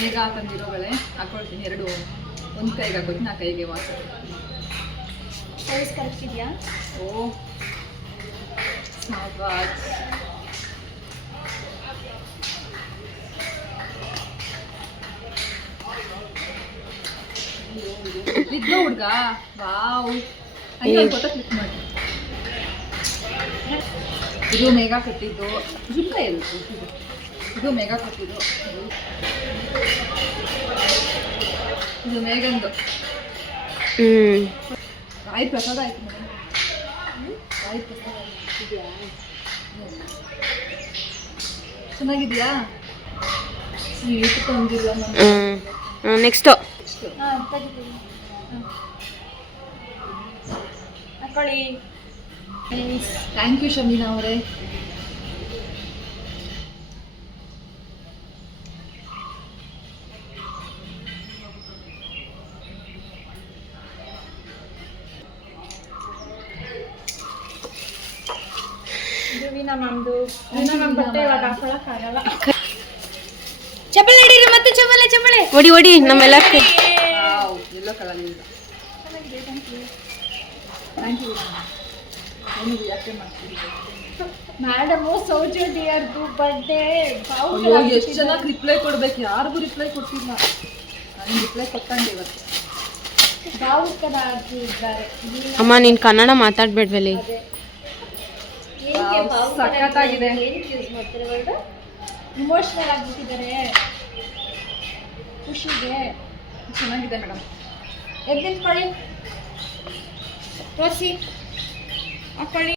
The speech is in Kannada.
ಬೇಗ ತಂದಿರೋಗಳೇ ಹಾಕೊಳ್ತೀನಿ. ಎರಡು ಒಂದು ಕೈಗೆ ಹಾಕೋತೀನಿ, ಆ ಕೈಗೆ ವಾಸ. ಸೈಜ್ ಕರೆಕ್ಟ್ ಇದೆಯಾ? ಓ ಸ್ಮಾರ್ಟ್ ಇದ್ನ ಹುಡ್ಗ ವಾವ್ ಅಯ್ಯೋ ಗೊತ್ತ ಕ್ಲಿಕ್ ಮಾಡಿ. ಇದು ಮೇಘಾ ಕೊಟ್ಟಿದ್ದು, ಜುಮ್ಕ ಇರುತ್ತೆ. ಇದು ಮೇಘಾ ಕೊಟ್ಟಿದ್ದು, ಇದು ಮೇಘಂದು. ರಾಯಿ ಪ್ರಸಾದ ಆಯ್ತು ಮೇಡಮ್. ರಾಯಿ ಪ್ರಸಾದ ಇದೆಯಾ? ಚೆನ್ನಾಗಿದೆಯಾ? ಸ್ವೀಟ್ ತಂದಿಲ್ಲ ನಾನು. ನೆಕ್ಸ್ಟು ತೆಗಿತೀನಿ. ಹಾಕೊಳ್ಳಿ. ಥ್ಯಾಂಕ್ ಯು ಶಮೀನಾ ಅವರೇ. ನಮ್ದು ನಮ್ಮ ಬಟ್ಟೆ ಇವಾಗ ಹಾಕೊಳಕ್ಕಾಗಲ್ಲ. ಚಪ್ಪಲಿ ಹಿಡೀರಿ, ಮತ್ತೆ ಚಪ್ಪಲೆ ಚಪ್ಪಲೆ ಹೊಡಿ ಹೊಡಿ ನಮ್ಮೆಲ್ಲ. ಎಲ್ಲೋ ಕಲರ್ ಇಲ್ಲ. ಚೆನ್ನಾಗಿದೆ. Thank you. ಏನು ಯಾಕೆ ಮಾಡ್ತೀವಿ ಮೇಡಮು ಸೌಜು ಡಿಯರ್ದು ಬರ್ಡೇ. ಎಷ್ಟು ಚೆನ್ನಾಗಿ ರಿಪ್ಲೈ ಕೊಡ್ಬೇಕು, ಯಾರಿಗೂ ರಿಪ್ಲೈ ಕೊಡ್ತಿಲ್ಲ. ನಾನು ರಿಪ್ಲೈ ಕೊಟ್ಟಂಗೆ ಇವತ್ತು. ಭಾವುಕರ ಇದ್ದಾರೆ. ಅಮ್ಮ ನೀನು ಕನ್ನಡ ಮಾತಾಡ್ಬೇಡ್ವಲ್ಲಿ. ಸಖತ್ತಾಗಿದೆ. ಏನಕ್ಕೆ ಯೂಸ್ ಮಾಡ್ತಾರೆ ವರ್ಡ್? ಇಮೋಷ್ನಲ್ ಆಗಿಬಿಟ್ಟಿದ್ದಾರೆ ಖುಷಿಗೆ. ಚೆನ್ನಾಗಿದೆ ಮೇಡಮ್. ಎದ್ದು ನಿಂತ್ಕೊಳ್ಳಿ, ತೋರಿಸಿ, ಹಾಕೊಳ್ಳಿ.